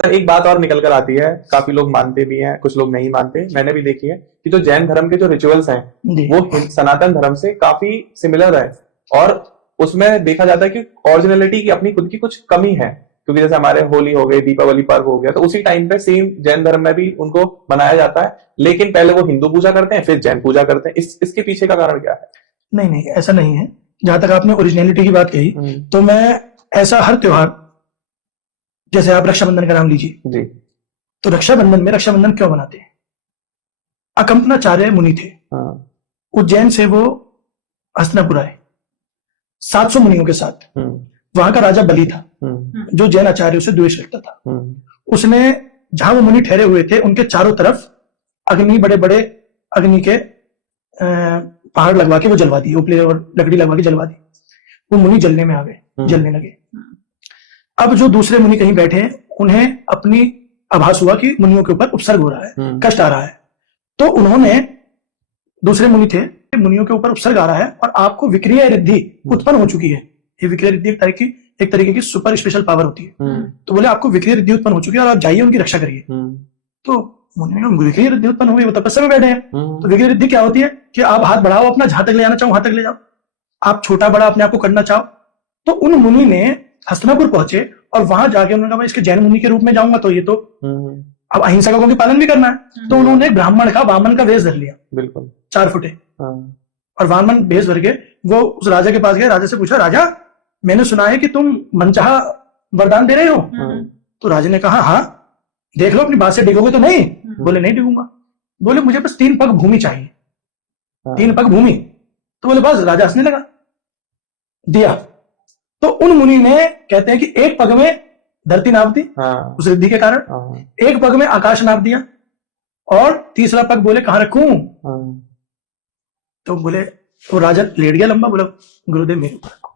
Sir एक बात और निकल कर आती है, काफी लोग मानते भी हैं, कुछ लोग नहीं मानते, मैंने भी देखी है कि जो जैन धर्म के जो रिचुअल्स हैं वो सनातन धर्म से काफी सिमिलर है, और उसमें देखा जाता है कि ओरिजिनलिटी की अपनी खुद की कुछ कमी है, क्योंकि जैसे हमारे होली हो गई, दीपावली पर्व हो गया, तो उसी टाइम पे सेम जैन धर्म में भी उनको मनाया जाता है, लेकिन पहले वो हिंदू पूजा करते हैं फिर जैन पूजा करते हैं। इसके पीछे का कारण क्या है? नहीं, ऐसा नहीं है। जहां तक आपने ओरिजिनलिटी की बात कही, तो मैं ऐसा हर त्योहार, जैसे आप रक्षाबंधन का नाम लीजिए जी, तो रक्षाबंधन में रक्षाबंधन क्यों बनाते हैं? अकंपनाचार्य मुनि थे, उज्जैन से वो हस्तिनापुर आए 700 मुनियों के साथ। वहां का राजा बलि था, जो जैन आचार्यों से द्वेष रखता था। उसने जहां वो मुनि ठहरे हुए थे उनके चारों तरफ अग्नि, बड़े बड़े अग्नि के पहाड़ लगवा के वो जलवा दिए, उपले और लकड़ी लगवा के जलवा दी। वो मुनि जलने में आ गए, जलने लगे। अब जो दूसरे मुनि कहीं बैठे हैं, उन्हें अपनी आभास हुआ कि मुनियों के ऊपर उपसर्ग हो रहा है, कष्ट आ रहा है, तो उन्होंने, दूसरे मुनि थे, मुनियों के ऊपर उपसर्ग आ रहा है और आपको विक्रिया रिद्धि उत्पन्न हो चुकी है। ये विक्रिया रिद्धि एक तरीके की सुपर स्पेशल पावर होती है। तो बोले आपको विक्रिया रिद्धि उत्पन्न हो चुकी है और आप जाइए उनकी रक्षा करिए। तो मुनि ने कहा विक्रिया रिद्धि उत्पन्न हो गई, वो तपस्या में बैठे हैं। तो विक्रिया रिद्धि क्या होती है कि आप हाथ बढ़ाओ, अपना जहां तक ले जाना चाहो वहां तक ले जाओ, आप छोटा बड़ा अपने आप को करना चाहो। तो उन मुनि ने हस्तिनापुर पहुंचे और वहां जाके उन्होंने कहा इसके जैन मुनि के रूप में जाऊंगा तो ये तो अब अहिंसा का पालन भी करना है। तो उन्होंने ब्राह्मण का, वामन का वेश धर लिया, बिल्कुल 4 फुटे, और वामन वेश धर के वो उस राजा के पास गए। राजा से पूछा, राजा मैंने सुना है कि तुम मनचाहा वरदान दे रहे हो। तो राजा ने कहा, हाँ देख लो अपनी बात से डिगोगे तो नहीं? बोले नहीं डिगूंगा। बोले मुझे बस 3 पग भूमि चाहिए, 3 पग भूमि। तो बोले बस। राजा हंसने लगा, दिया। तो उन मुनि ने, कहते हैं कि 1 पग में धरती नाप दी उस रिद्धि के कारण, 1 पग में आकाश नाप दिया, और तीसरा पग बोले कहां रखूं? तो बोले, तो राजा लेट गया लंबा, बोला गुरुदेव मेरे ऊपर रखो।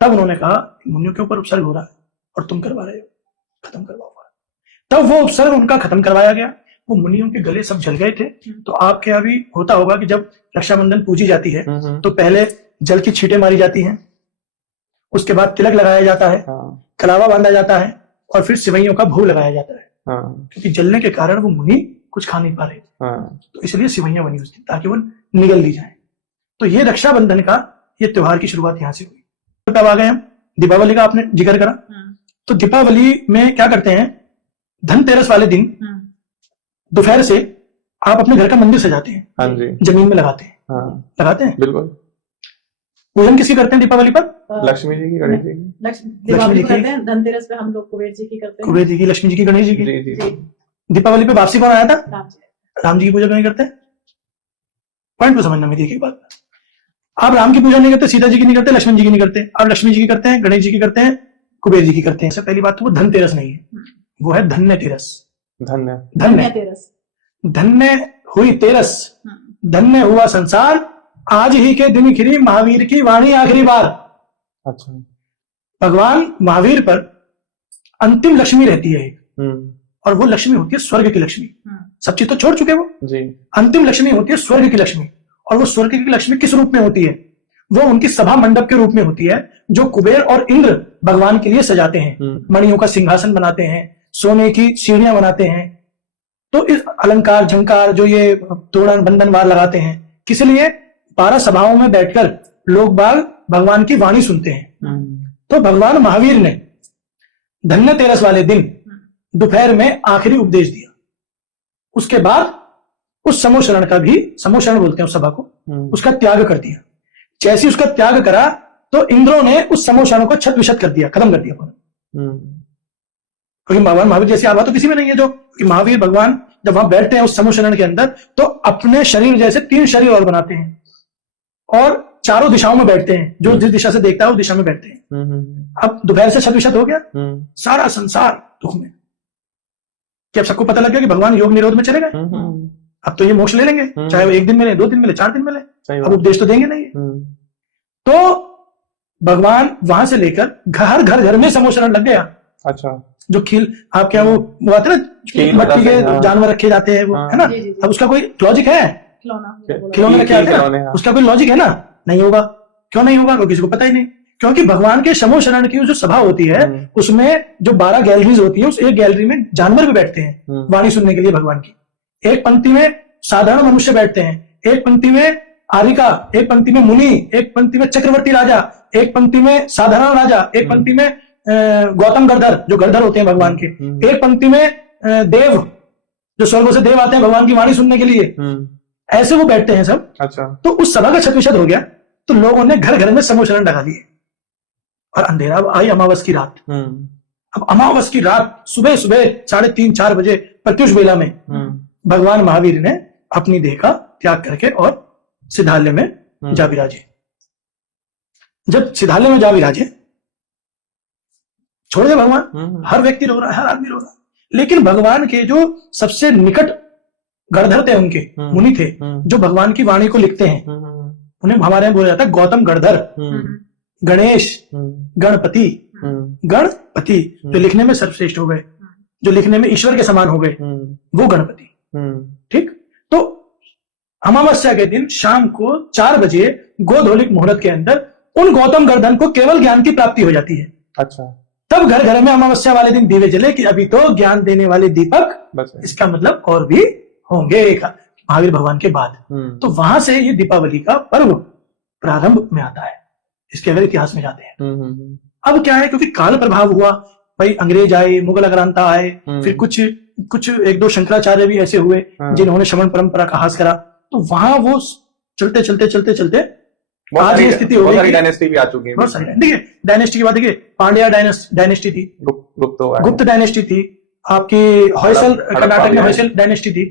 तब उन्होंने कहा मुनियों के ऊपर उपसर्ग हो रहा है और तुम करवा रहे हो, खत्म करवाओ। तब वो उपसर्ग उनका खत्म करवाया गया। वो मुनियों के गले सब जल गए थे। तो आपके यहाँ भी होता होगा कि जब रक्षाबंधन पूजी जाती है तो पहले जल की छींटें मारी जाती हैं, उसके बाद तिलक लगाया जाता है, कलावा बांधा जाता है, और फिर सिवैयों का भोग लगाया जाता है। क्योंकि जलने के कारण वो मुनि कुछ खा नहीं पा रहे, तो इसलिए सिवैयां बनी उस दिन, ताकि वो निगल दी जाए। तो ये रक्षाबंधन का, ये त्योहार की शुरुआत यहाँ से हुई। तब आ गए हम दीपावली का, आपने जिक्र करा। तो दीपावली में क्या करते हैं, धनतेरस वाले दिन दोपहर से आप अपने घर का मंदिर सजाते हैं, हाँ जी, जमीन में लगाते हैं, लगाते हैं, बिल्कुल। पूजन किसकी करते हैं दीपावली पर? लक्ष्मी जी की, गणेश जी की। लक्ष्मी जी करते हैं। धनतेरस पे हम लोग कुबेर जी की करते हैं, कुबेर जी की, लक्ष्मी जी की, गणेश जी की। दीपावली पे वापसी कौन आया था? राम जी की पूजा नहीं करते? पॉइंट को समझना मेरी एक बात। आप राम की पूजा नहीं करते, सीता जी की नहीं करते, लक्ष्मण जी की नहीं करते, आप लक्ष्मी जी की करते हैं, गणेश जी की करते हैं, कुबेर जी की करते हैं। पहली बात तो वो धनतेरस नहीं है, वो है धन्य तेरस। धन्य हुई तेरस, धन्य हुआ संसार, आज ही के दिन खिरी महावीर की वाणी आखिरी बार। अच्छा, भगवान महावीर पर अंतिम लक्ष्मी रहती है एक, और वो लक्ष्मी होती है स्वर्ग की लक्ष्मी। सब चीज तो छोड़ चुके वो जी। अंतिम लक्ष्मी होती है स्वर्ग की लक्ष्मी, और वो स्वर्ग की लक्ष्मी किस रूप में होती है? वो उनकी सभा मंडप के रूप में होती है, जो कुबेर और इंद्र भगवान के लिए सजाते हैं। मणियों का सिंहासन बनाते हैं, सोने की सीढ़ियां बनाते हैं। तो इस अलंकार झंकार जो ये तोरण बंधन वार लगाते हैं, किस लिए? 12 सभाओं में बैठकर लोग बाग भगवान की वाणी सुनते हैं। तो भगवान महावीर ने धनतेरस वाले दिन दोपहर में आखिरी उपदेश दिया। उसके बाद उस समोशरण का भी, समोशरण बोलते हैं उस सभा को, उसका त्याग कर दिया। जैसे उसका त्याग करा तो इंद्रों ने उस समोशरण को छत विछत कर दिया, खत्म कर दिया। क्योंकि भगवान महावीर जैसी आभा तो किसी में नहीं है। जो महावीर भगवान जब वहां बैठते हैं उस समोशरण के अंदर, तो अपने शरीर जैसे 3 शरीर और बनाते हैं, और चारों दिशाओं में बैठते हैं। जो जिस दिशा से देखता है उस दिशा में बैठते हैं। अब दोपहर से छत विछत हो गया, सारा संसार दुख में। क्या सबको पता लग गया कि भगवान योग निरोध में चले गए? अब तो ये मोक्ष ले लेंगे, चाहे वो 1 दिन मिले, 2 दिन मिले, 4 दिन मिले, अब उपदेश तो देंगे नहीं। तो भगवान वहां से लेकर घर में समोशरण लग गया। अच्छा, जो खील आपके यहाँ वो आते ना मट्टी के जानवर रखे जाते हैं, वो है ना। अब उसका कोई लॉजिक है? खिलौने रखे आते हैं, उसका कोई लॉजिक है ना? नहीं होगा। क्यों नहीं होगा? क्योंकि किसी को पता ही नहीं। क्योंकि भगवान के शमो शरण की जो सभा होती है उसमें जो 12 गैलरीज होती है, उस एक गैलरी में जानवर भी बैठते हैं वाणी सुनने के लिए भगवान की। एक पंक्ति में साधारण मनुष्य बैठते हैं, एक पंक्ति में आरिका, एक पंक्ति में मुनि, एक पंक्ति में चक्रवर्ती राजा, एक पंक्ति में साधारण राजा, एक पंक्ति में गौतम गढ़धर जो गढ़धर होते हैं भगवान के, एक पंक्ति में देव जो स्वर्गों से देव आते हैं भगवान की वाणी सुनने के लिए। ऐसे वो बैठते हैं सब। अच्छा। तो उस सभा का छत्तीसद हो गया तो लोगों ने घर घर में समूह शरण लगा दिए और अंधेरा। अब आई अमावस की रात। अब अमावस की रात सुबह सुबह 3:30-4 बजे प्रत्युष बेला में भगवान महावीर ने अपनी देह का त्याग करके और सिद्धालय में जा विराजे। जब सिद्धालय में जा विराजे, छोड़ दे भगवान, हर व्यक्ति रो रहा है, हर आदमी रो रहा है, लेकिन भगवान के जो सबसे निकट गढ़धर थे, उनके मुनि थे जो भगवान की वाणी को लिखते हैं, उन्हें हमारे यहाँ बोला जाता है गौतम गढ़धर, गणेश, गणपति, गणपति जो लिखने में सर्वश्रेष्ठ हो गए, जो लिखने में ईश्वर के समान हो गए, वो गणपति। ठीक। तो अमावस्या के दिन शाम को 4 बजे गोधूलिक मुहूर्त के अंदर उन गौतम गढ़धर को केवल ज्ञान की प्राप्ति हो जाती है। अच्छा। तब घर घर में अमावस्या वाले दिन दीवे जले कि अभी तो ज्ञान देने वाले दीपक, इसका मतलब और भी होंगे महावीर भगवान के बाद। तो वहां से ये दीपावली का पर्व प्रारंभ में आता है, इसके अगर इतिहास में जाते हैं। अब क्या है, क्योंकि काल प्रभाव हुआ, भाई अंग्रेज आए, मुगल आक्रांता आए, फिर कुछ 1-2 शंकराचार्य भी ऐसे हुए जिन्होंने श्रवण परंपरा का हास करा। तो वहां वो चलते आज ये स्थिति हो गई। डायनेस्टी भी आ चुकी है, बहुत सारी। देखिए डायनेस्टी की बात, देखिए पांड्या डायनेस्टी थी, गुप्त डायनेस्टी थी, आपकी हॉयसल कर्नाटक में हॉयसल डायनेस्टी थी,